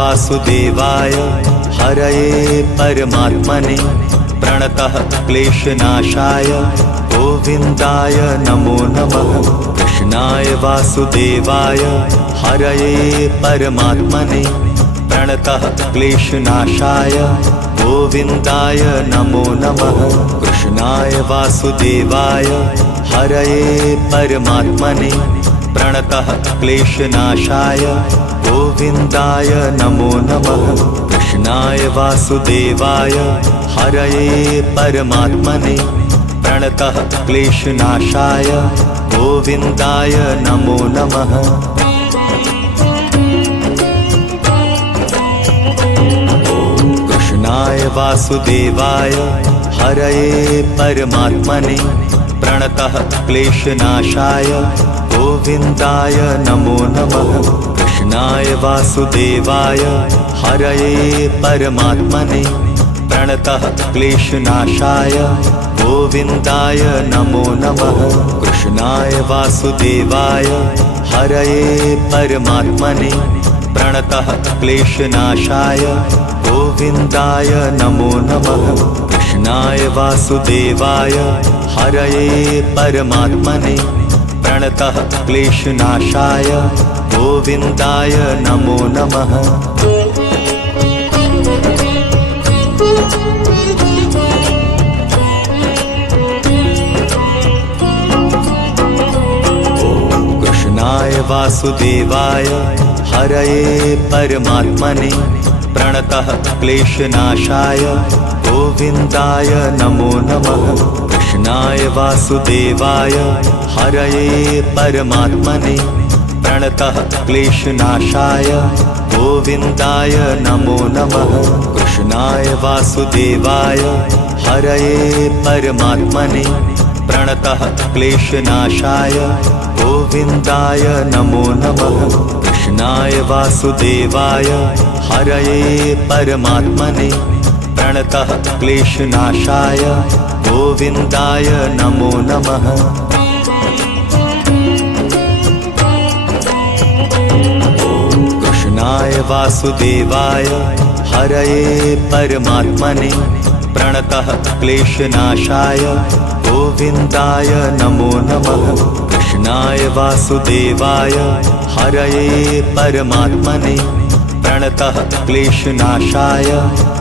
वासुदेवाय हरये परमात्मने प्रणतः क्लेशनाशाय गोविन्दाय नमो नमः। कृष्णाय वासुदेवाय हरये परमात्मने प्रणतः क्लेशनाशाय गोविन्दाय नमो नमः। कृष्णाय वासुदेवाय हरये परमात्मने प्रणतः क्लेशनाशाय गोविन्दाय नमो नमः। कृष्णाय वासुदेवाय हरये परमात्मने प्रणतः क्लेशनाशाय गोविन्दाय नमो नमः। कृष्णाय वासुदेवाय हरये परमात्मने प्रणतः क्लेशनाशाय गोविन्दाय नमो नमः। कृष्णाय वासुदेवाय हरये परमात्मने प्रणतः क्लेशनाशाय गोविन्दाय नमो नमः। कृष्णाय वासुदेवाय हरये परमात्मने प्रणतः क्लेशनाशाय गोविन्दाय नमो नमः। कृष्णाय वासुदेवाय हरये परमात्मने प्रणतः क्लेशनाशाय गोविन्दाय नमो नमः। कृष्णाय वासुदेवाय हरये परमात्मने प्रणतः क्लेशनाशाय गोविन्दाय नमो नमः। कृष्णाय वासुदेवाय हरये परमात्मने प्रणतः क्लेशनाशाय गोविन्दाय नमो नमः। कृष्णाय वासुदेवाय हरये परमात्मने प्रणतः क्लेशनाशाय गोविन्दाय नमो नमः। कृष्णाय वासुदेवाय हरये परमात्मने प्रणतः क्लेशनाशाय गोविन्दाय नमो नमः। कृष्णाय वासुदेवाय हरये परमात्मने प्रणतः क्लेशनाशाय गोविन्दाय नमो नमः। कृष्णाय वासुदेवाय हरये परमात्मने प्रणतः क्लेशनाशाय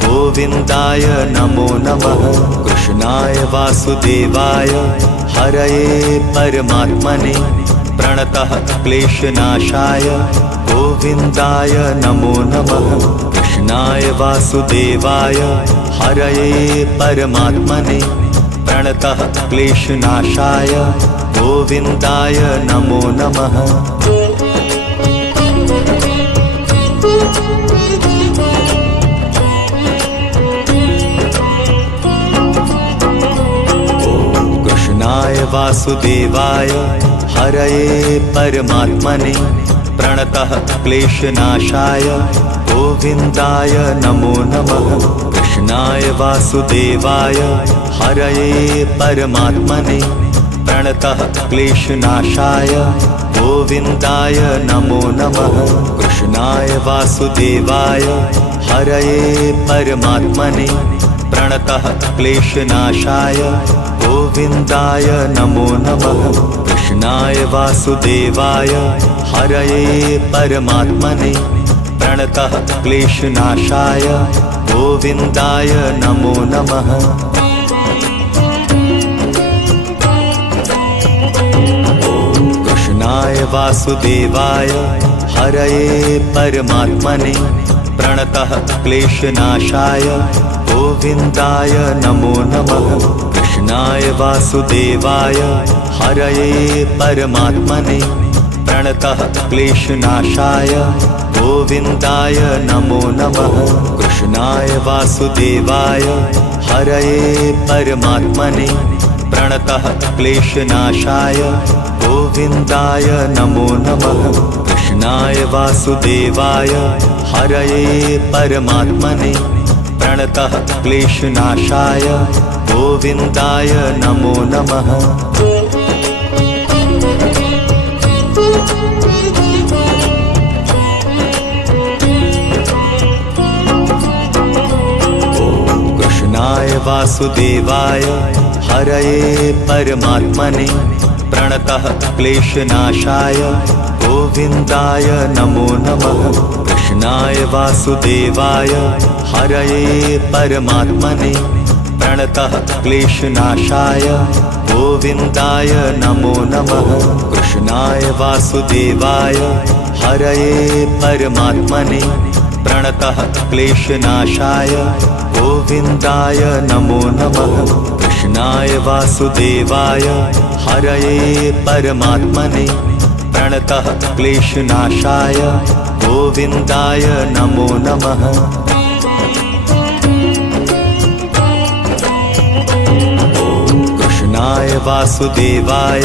गोविन्दाय नमो नमः। कृष्णाय वासुदेवाय हरये परमात्मने प्रणतः क्लेशनाशाय गोविन्दाय नमो नमः। कृष्णाय वासुदेवाय हरये परमात्मने प्रणतः क्लेशनाशाय गोविन्दाय नमो नमः। कृष्णाय वासुदेवाय हरये परमात्मने प्रणतः क्लेशनाशाय गोविन्दाय नमो नमः। कृष्णाय वासुदेवाय हरये परमात्मने प्रणतः क्लेशनाशाय गोविन्दाय नमो नमः। कृष्णाय वासुदेवाय हरये परमात्मने प्रणतः क्लेशनाशाय गोविन्दाय नमो नमः। कृष्णाय वासुदेवाय हरये परमात्मने प्रणतः क्लेशनाशाय गोविन्दाय नमो नमः। कृष्णाय वासुदेवाय हरये परमात्मने प्रणतः क्लेशनाशाय गोविन्दाय नमो नमः। कृष्णाय वासुदेवाय हरये परमात्मने प्रणतः क्लेशनाशाय गोविन्दाय नमो नमः। कृष्णाय वासुदेवाय हरये परमात्मने प्रणतः क्लेशनाशाय गोविन्दाय नमो नमः। कृष्णाय वासुदेवाय हरये परमात्मने प्रणतः क्लेशनाशाय गोविन्दाय नमो नमः। वासुदेवाय हरये परमात्मने प्रणतः क्लेशनाशाय गोविन्दाय नमो नमः। कृष्णाय वासुदेवाय हरये परमात्मने प्रणतः क्लेशनाशाय गोविन्दाय नमो नमः। कृष्णाय वासुदेवाय हरये परमात्मने प्रणतः क्लेशनाशाय गोविन्दाय नमो नमः। कृष्णाय वासुदेवाय हरये परमात्मने प्रणतः क्लेशनाशाय गोविन्दाय नमो नमः। कृष्णाय वासुदेवाय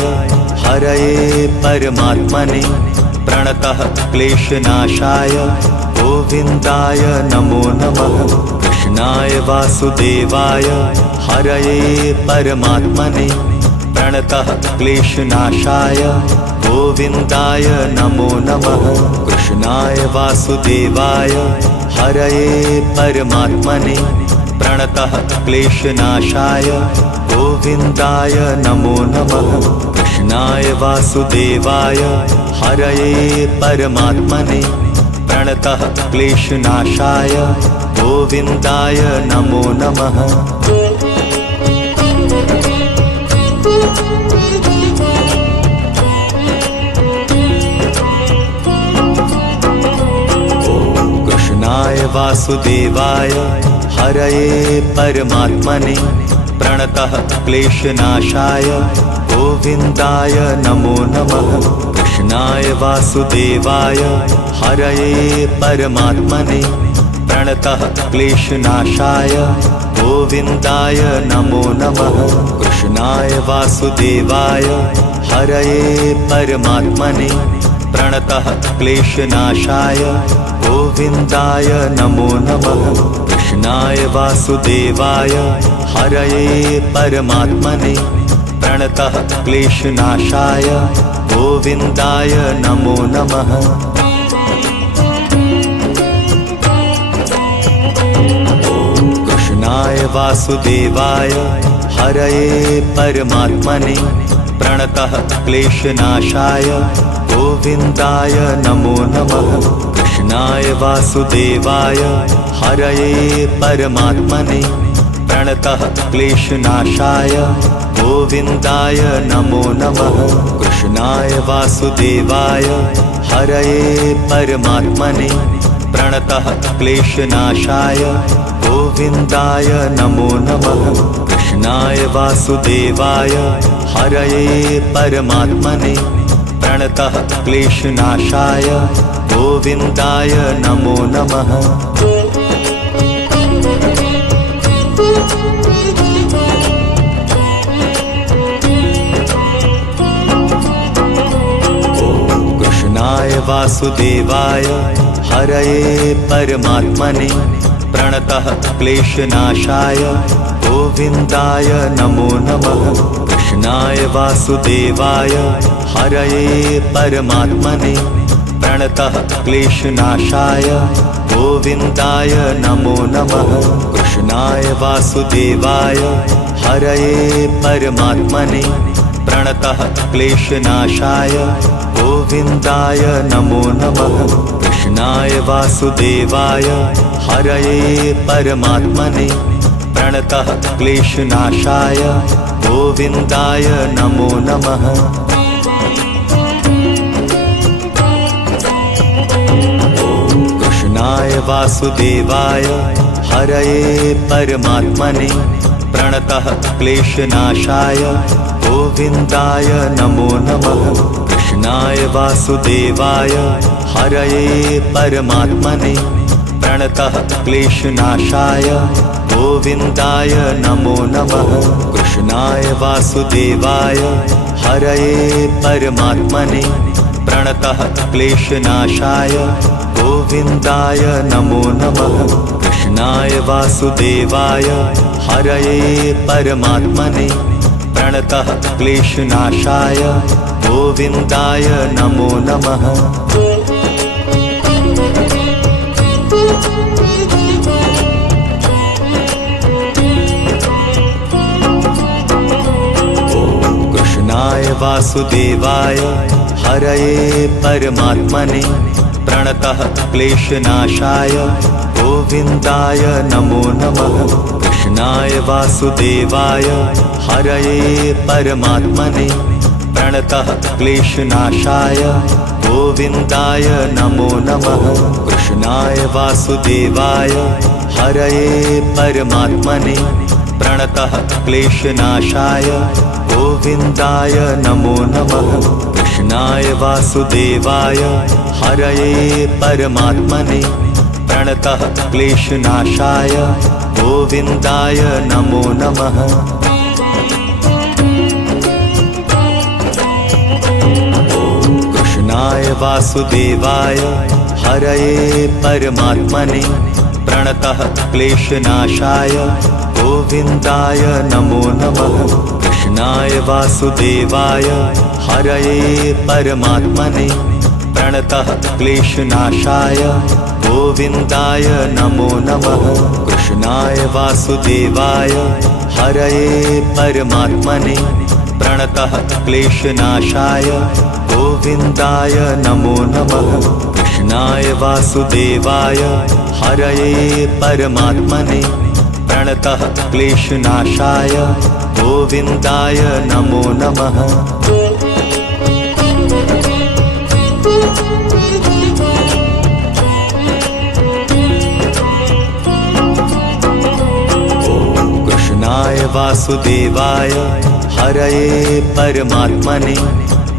हरये परमात्मने प्रणतः क्लेशनाशाय गोविन्दाय नमो नमः। कृष्णाय वासुदेवाय हरये परमात्मने प्रणतः क्लेशनाशाय गोविन्दाय नमो नमः। कृष्णाय वासुदेवाय हरये परमात्मने प्रणतः क्लेशनाशाय गोविन्दाय नमो नमः। कृष्णाय वासुदेवाय हरये परमात्मने प्रणतः क्लेशनाशाय गोविन्दाय नमो नमः। कृष्णाय वासुदेवाय हरये परमात्मने प्रणतः क्लेशनाशाय गोविन्दाय नमो नमः। कृष्णाय वासुदेवाय हरये परमात्मने प्रणतः क्लेशनाशाय गोविन्दाय नमो नमः। कृष्णाय वासुदेवाय हरये परमात्मने प्रणतः क्लेशनाशाय गोविन्दाय नमो नमः। कृष्णाय वासुदेवाय हरये परमात्मने प्रणतः क्लेशनाशाय गोविन्दाय नमो नमः। कृष्णाय वासुदेवाय हरये परमात्मने प्रणतः क्लेशनाशाय गोविन्दाय नमो नमः। कृष्णाय वासुदेवाय हरये परमात्मने प्रणतः क्लेशनाशाय गोविन्दाय नमो नमः। कृष्णाय वासुदेवाय हरये परमात्मने प्रणतः क्लेशनाशाय गोविन्दाय नमो नमः। कृष्णाय वासुदेवाय हरये परमात्मने प्रणतः क्लेशनाशाय गोविन्दाय नमो नमः। कृष्णाय वासुदेवाय हरये परमात्मने प्रणतः क्लेशनाशाय गोविन्दाय नमो नमः। कृष्णाय वासुदेवाय हरये परमात्मने प्रणतः क्लेशनाशाय गोविन्दाय नमो नमः। कृष्णाय वासुदेवाय हरये परमात्मने प्रणतः क्लेशनाशाय गोविन्दाय नमो नमः। कृष्णाय वासुदेवाय हरये परमात्मने प्रणतः क्लेशनाशाय गोविन्दाय नमो नमः। कृष्णाय वासुदेवाय हरये परमात्मने प्रणतः क्लेशनाशाय गोविन्दाय नमो नमः। कृष्णाय वासुदेवाय हरये परमात्मने प्रणतः क्लेशनाशाय गोविन्दाय नमो नमः। कृष्णाय वासुदेवाय हरये परमात्मने प्रणतः क्लेशनाशाय गोविन्दाय नमो नमः। कृष्णाय वासुदेवाय हरये परमात्मने प्रणतः क्लेशनाशाय गोविन्दाय नमो नमः। वासुदेवाय हरये परमात्मने प्रणतः क्लेशनाशाय गोविन्दाय नमो नमः। कृष्णाय वासुदेवाय हरये परमात्मने प्रणतः क्लेशनाशाय गोविन्दाय नमो नमः। कृष्णाय वासुदेवाय हरये परमात्मने प्रणतः क्लेशनाशाय गोविन्दाय नमो नमः। कृष्णाय वासुदेवाय हरये परमात्मने प्रणतः क्लेशनाशाय गोविन्दाय नमो नमः। कृष्णाय वासुदेवाय हरये परमात्मने प्रणतः क्लेशनाशाय गोविन्दाय नमो नमः। कृष्णाय वासुदेवाय हरये परमात्मने प्रणतः क्लेशनाशाय गोविन्दाय नमो नमः। कृष्णाय वासुदेवाय हरये परमात्मने प्रणतः क्लेशनाशाय गोविन्दाय नमो नमः। कृष्णाय वासुदेवाय हरये परमात्मने प्रणतः क्लेशनाशाय गोविन्दाय नमो नमः। कृष्णाय वासुदेवाय हरये परमात्मने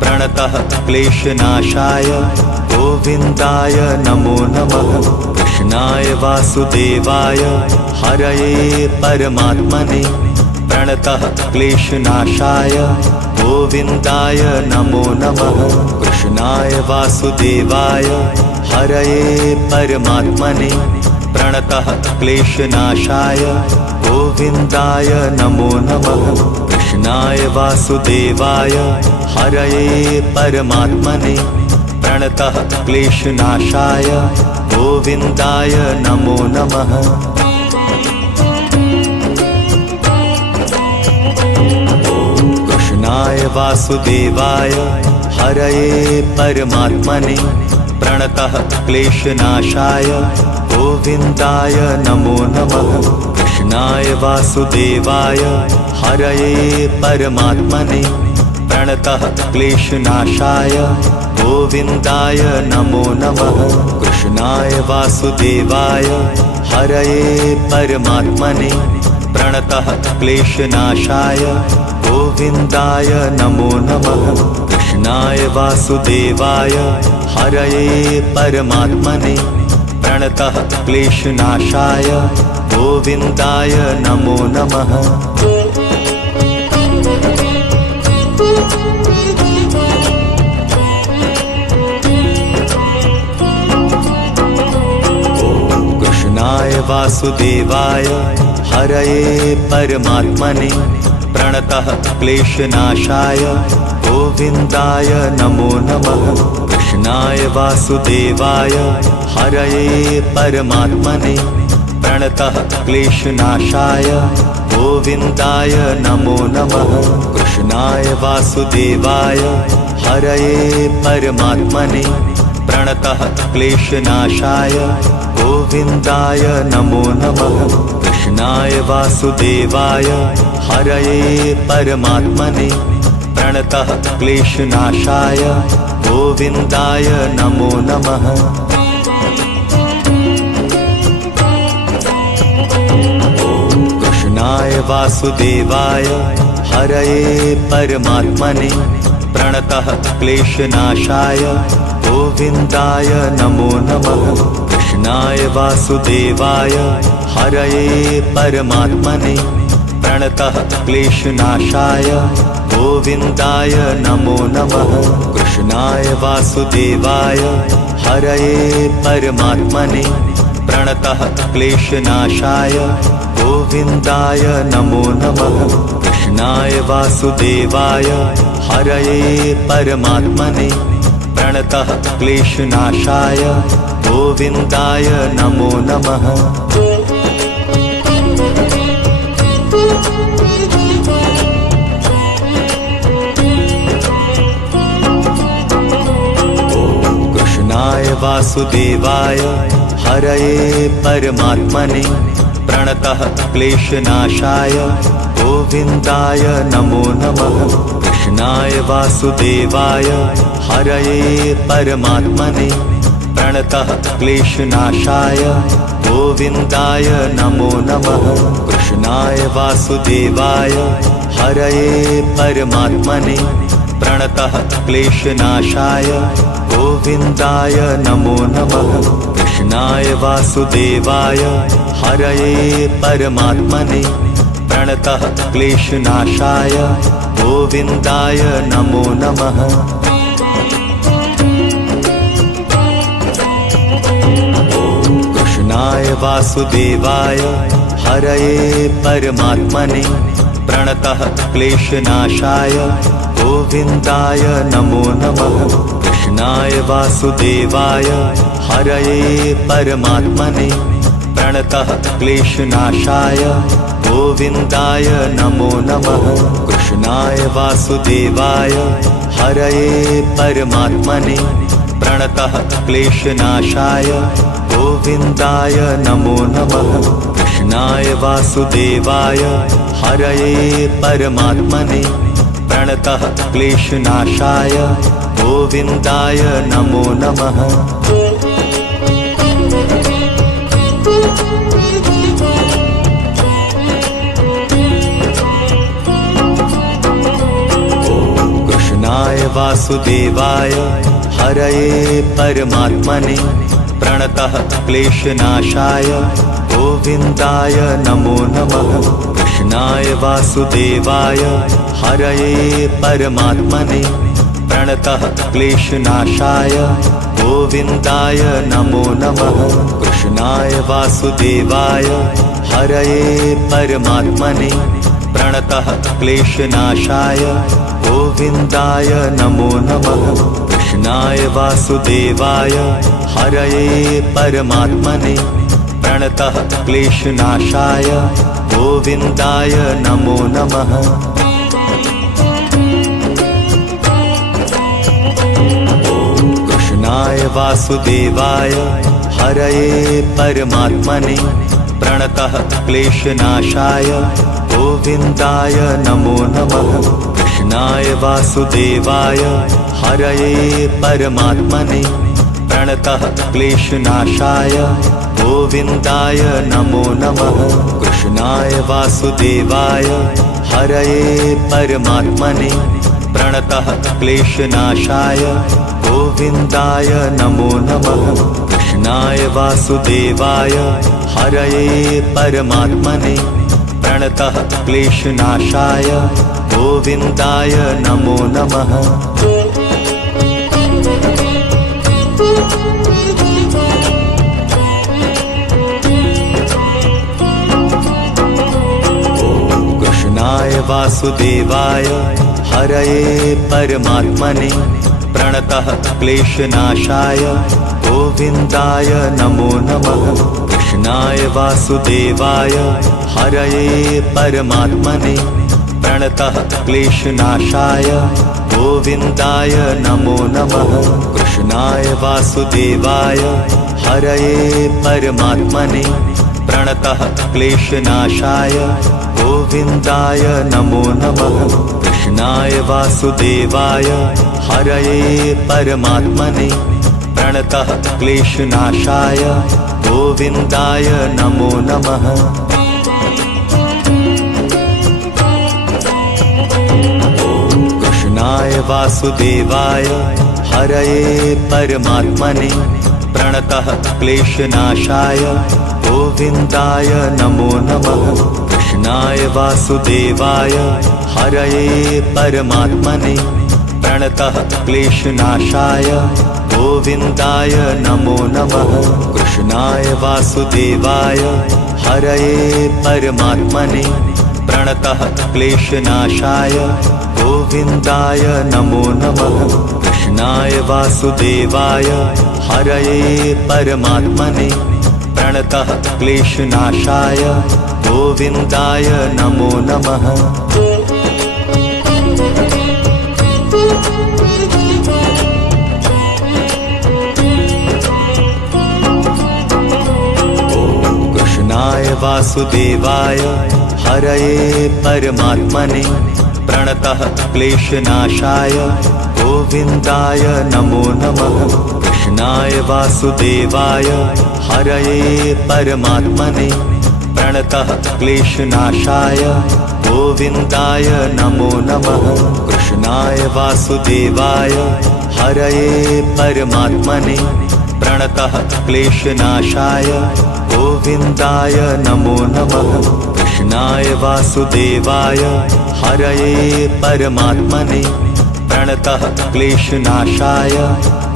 प्रणतः क्लेशनाशाय गोविन्दाय नमो नमः। कृष्णाय वासुदेवाय हरये परमात्मने प्रणतः क्लेशनाशाय गोविन्दाय नमो नमः। कृष्णाय वासुदेवाय हरये परमात्मने प्रणतः क्लेशनाशाय गोविन्दाय नमो नमः। कृष्णाय वासुदेवाय हरये परमात्मने प्रणतः क्लेशनाशाय गोविन्दाय नमो नमः। कृष्णाय वासुदेवाय हरये परमात्मने प्रणतः क्लेशनाशाय गोविन्दाय नमो नमः। कृष्णाय वासुदेवाय हरये परमात्मने प्रणतः क्लेशनाशाय गोविन्दाय नमो नमः। कृष्णाय वासुदेवाय हरये परमात्मने प्रणतः क्लेशनाशाय गोविन्दाय नमो नमः। कृष्णाय वासुदेवाय हरये परमात्मने प्रणतः क्लेशनाशाय गोविन्दाय नमो नमः। कृष्णाय वासुदेवाय हरये परमात्मने प्रणतः क्लेशनाशाय गोविन्दाय नमो नमः। कृष्णाय वासुदेवाय हरये परमात्मने प्रणतः क्लेशनाशाय गोविन्दाय नमो नमः। कृष्णाय वासुदेवाय हरये परमात्मने प्रणतः क्लेशनाशाय गोविन्दाय नमो नमः। कृष्णाय वासुदेवाय हरये परमात्मने प्रणतः क्लेशनाशाय गोविन्दाय नमो नमः। कृष्णाय वासुदेवाय हरये परमात्मने प्रणतः क्लेशनाशाय गोविन्दाय नमो नमः। कृष्णाय वासुदेवाय हरये परमात्मने प्रणतः क्लेशनाशाय गोविन्दाय नमो नमः। कृष्णाय वासुदेवाय हरये परमात्मने प्रणतः क्लेशनाशाय गोविन्दाय नमो नमः। कृष्णाय वासुदेवाय हरये परमात्मने प्रणतः क्लेशनाशाय गोविन्दाय नमो नमः। वासुदेवाय हरये परमात्मने प्रणतः क्लेशनाशाय गोविन्दाय नमो नमः। कृष्णाय वासुदेवाय हरये परमात्मने प्रणतः क्लेशनाशाय गोविन्दाय नमो नमः। कृष्णाय वासुदेवाय हरये परमात्मने प्रणतः क्लेशनाशाय गोविन्दाय नमो नमः। कृष्णाय वासुदेवाय हरये परमात्मने प्रणतः क्लेशनाशाय गोविन्दाय नमो नमः। कृष्णाय वासुदेवाय हरये परमात्मने प्रणतः क्लेशनाशाय गोविन्दाय नमो नमः। कृष्णाय वासुदेवाय हरये परमात्मने प्रणतः क्लेशनाशाय गोविन्दाय नमो नमः। कृष्णाय वासुदेवाय हरये परमात्मने प्रणतः क्लेशनाशाय गोविन्दाय नमो नमः। कृष्णाय वासुदेवाय हरये परमात्मने प्रणतः क्लेशनाशाय गोविन्दाय नमो नमः। कृष्णाय वासुदेवाय हरये परमात्मने प्रणतः क्लेशनाशाय गोविन्दाय नमो नमः। कृष्णाय वासुदेवाय हरये परमात्मने प्रणतः क्लेशनाशाय गोविन्दाय नमो नमः। कृष्णाय वासुदेवाय हरये परमात्मने प्रणतः क्लेशनाशाय गोविन्दाय नमो नमः। कृष्णाय वासुदेवाय हरये परमात्मने प्रणतः क्लेशनाशाय गोविन्दाय नमो नमः। कृष्णाय वासुदेवाय हरये परमात्मने प्रणतः क्लेशनाशाय गोविन्दाय नमो नमः। कृष्णाय वासुदेवाय हरये परमात्मने प्रणतः क्लेशनाशाय गोविन्दाय नमो नमः। कृष्णाय वासुदेवाय हरये परमात्मने प्रणतः क्लेशनाशाय गोविन्दाय नमो नमः। कृष्णाय वासुदेवाय हरये परमात्मने प्रणतः क्लेशनाशाय गोविन्दाय नमो नमः। कृष्णाय वासुदेवाय हरये परमात्मने प्रणतः क्लेशनाशाय गोविन्दाय नमो नमः। कृष्णाय वासुदेवाय हरये परमात्मने प्रणतः क्लेशनाशाय गोविन्दाय नमो नमः। कृष्णाय वासुदेवाय हरये परमात्मने प्रणतः क्लेशनाशाय गोविन्दाय नमो नमः। कृष्णाय वासुदेवाय हरये परमात्मने प्रणतः क्लेशनाशाय गोविन्दाय नमो नमः। कृष्णाय वासुदेवाय हरये परमात्मने प्रणतः क्लेशनाशाय गोविन्दाय नमो नमः। कृष्णाय वासुदेवाय हरये परमात्मने प्रणतः क्लेशनाशाय गोविन्दाय नमो नमः। कृष्णाय वासुदेवाय हरये परमात्मने प्रणतः क्लेशनाशाय गोविन्दाय नमो नमः। कृष्णाय वासुदेवाय हरये परमात्मने प्रणतः क्लेशनाशाय गोविन्दाय नमो नमः। वासुदेवाय हरये परमात्मने प्रणतः क्लेशनाशाय गोविन्दाय नमो नमः। कृष्णाय वासुदेवाय हरये परमात्मने प्रणतः क्लेशनाशाय गोविन्दाय नमो नमः। कृष्णाय वासुदेवाय हरये परमात्मने प्रणतः क्लेशनाशाय गोविन्दाय नमो नमः। कृष्णाय वासुदेवाय हरये परमात्मने प्रणतः क्लेशनाशाय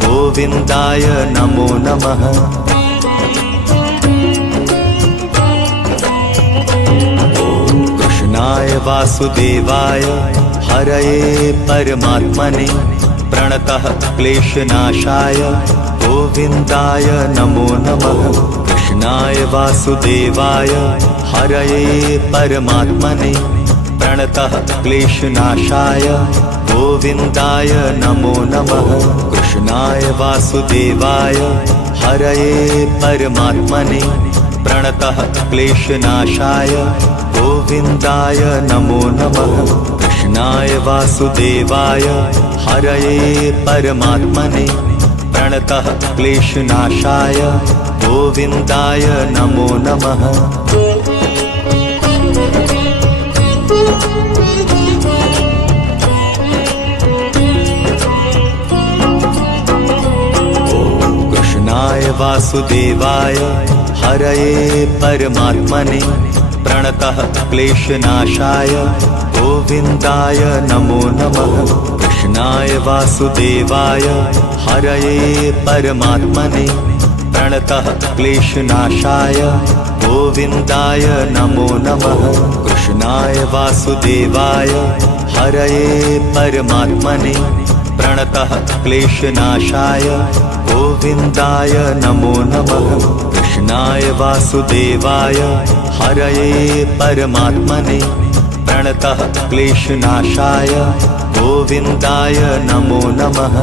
गोविन्दाय नमो नमः। कृष्णाय वासुदेवाय हरये परमात्मने प्रणतः क्लेशनाशाय गोविन्दाय नमो नमः। कृष्णाय वासुदेवाय हरये परमात्मने प्रणतः क्लेशनाशाय गोविन्दाय नमो नमः। कृष्णाय वासुदेवाय हरये परमात्मने प्रणतः क्लेशनाशाय गोविन्दाय नमो नमः। कृष्णाय वासुदेवाय हरये परमात्मने प्रणतः क्लेशनाशाय गोविन्दाय नमो नमः। कृष्णाय वासुदेवाय हरये परमात्मने प्रणतः क्लेशनाशाय गोविन्दाय नमो नमः। कृष्णाय वासुदेवाय हरये परमात्मने प्रणतः क्लेशनाशाय गोविन्दाय नमो नमः। कृष्णाय वासुदेवाय हरये परमात्मने प्रणतः क्लेशनाशाय गोविन्दाय नमो नमः। कृष्णाय वासुदेवाय हरये परमात्मने प्रणतः क्लेशनाशाय गोविन्दाय नमो नमः।